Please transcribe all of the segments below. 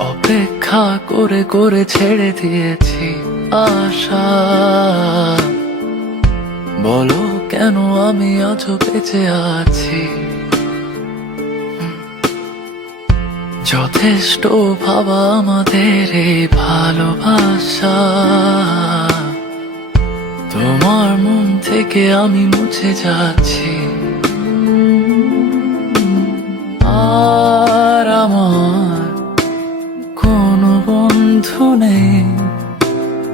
অপেক্ষা করে করে ছেড়ে দিয়েছি আশা। বলো কেন আমি আজও বেঁচে আছি। যথেষ্ট ভাবা আমাদের এই ভালোবাসা, তোমার মন থেকে আমি মুছে যাচ্ছি। আর আমার কোনো বন্ধু নেই,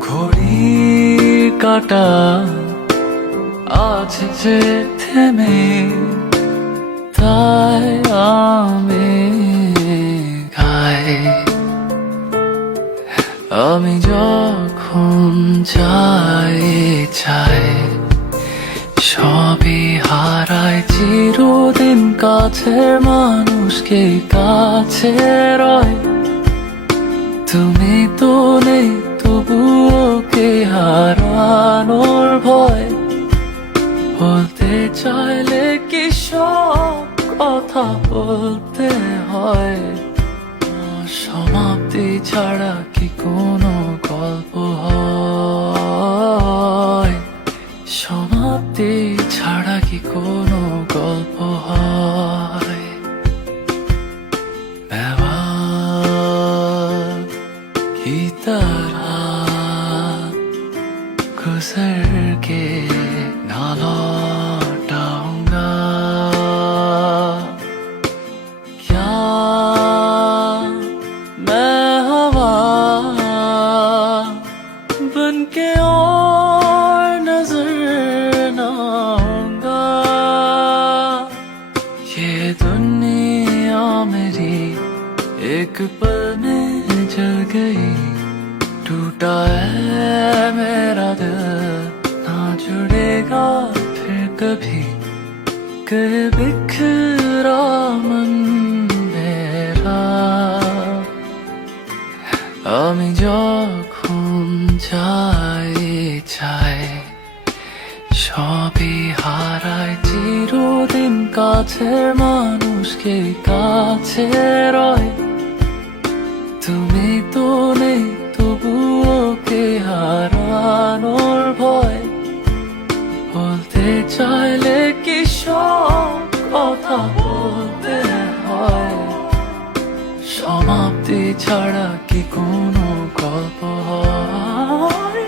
ঘড়ির কাঁটা আছে যে থেমে, তাই আমি গাই। আমি যখন যাই চাই সবই হারাই চিরদিন, কাছের মানুষকে কাছে রয়। তুমি তো নেই তবুও কে হারানোর ভয়। বলতে চাইলে কি সব কথা বলতে হয়? সমাপ্তি ছাড়া কি কোনো গল্প হয়? সমাপ্তি ছাড়া কি কোনো গল্প হয়? की तरह गुजर के ना लौटाऊंगा। क्या मैं हवा बन के और नजर न आऊंगा? ये दुनिया मेरी एक पल में जल गई, टूटा है मेरा दिल, ना जुड़ेगा फिर कभी। कहे बिखरा मन मेरा, আমি যখন যাই চাই সবই হারাই চিরদিন, কাছের মানুষকে কাছে রয়। তুমি তো নেই তবুও কে হারানোর ভয়। বলতে চাইলে কি সব কথা বলতে হয়? সমাপ্তি ছাড়া কি কোনো গল্প হয়?